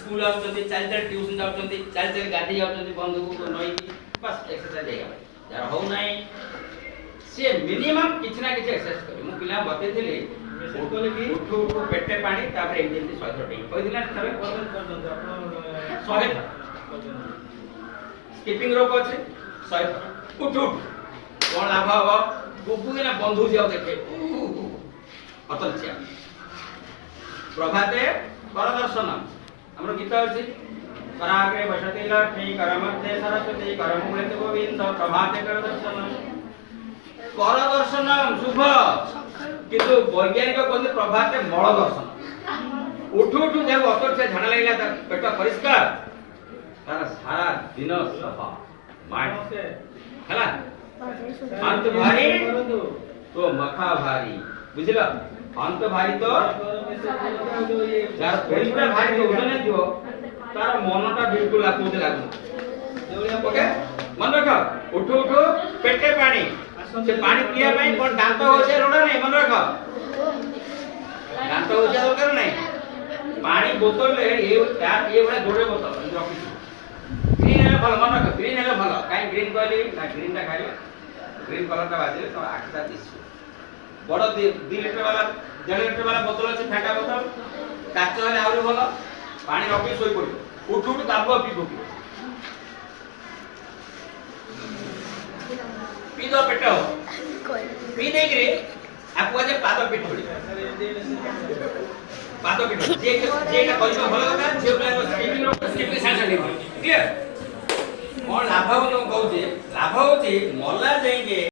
school आउचंती चाल चाल tuition जाउचंती चाल चाल गाडी जाउचंती बंधु को नई बस एक्सरसाइज हो गला यार हो नाही से मिनिमम किछ ना किछ एक्सरसाइज करे मु पिला बते थिले मेसेज कोले कि उठो उठो पेटे पानी तापर एमजेंती 100 थोड़ी कोइ दिना थरे कोन करदन आपण 100 स्किपिंग रोप अछि 100 उठ उठ कोन लाभ हो गुबु ना बंधु जाओ देखे अतल छिया प्रभाते कर दर्शन हमर गीत अछि कराग्रे बसति लक्ष्मी करमध्ये सरस्वती करमूले गोविंद प्रभाते कर दर्शन शुभ किंतु वैज्ञानिक कहते प्रभाते मल दर्शन उठू उठू जब अतर से झाड़ा लगला त पेट परिष्कार तार सारा दिन सफा माइंड हला अंत भारी तो मखा भारी बुझला अंत भारी तो यार पेटटा भारी तो उठने दियो तार मनटा बिल्कुल आकुते लागु ओके मन रख उठो उठो पेटे पानी से पानी पिया में कोन दांत हो से रोडा नहीं मन रख दांत हो जा दरकार नहीं पानी बोतल ले ये वाला जोड़े बोतल रखी ग्रीन है भल मन रख ग्रीन है भल काई ग्रीन कहली ना ग्रीन ता खाइले ग्रीन कलर ता बाजे तो आखता दिस बड़ 2 लीटर वाला 1.5 लीटर वाला बोतल আছে फाटा बोतल काच वाले आउरी भल पानी रखी सोई पड़ी उठ उठ दाब पी पकी पी दो पेट पी दे रे आपको जे पाद पेट छोड़ी पाद पेट जे जेटा करियो भलो କଥା जे स्किपिंग साइड क्लियर कोन लाभ हो कहू जे लाभ होची मला जाई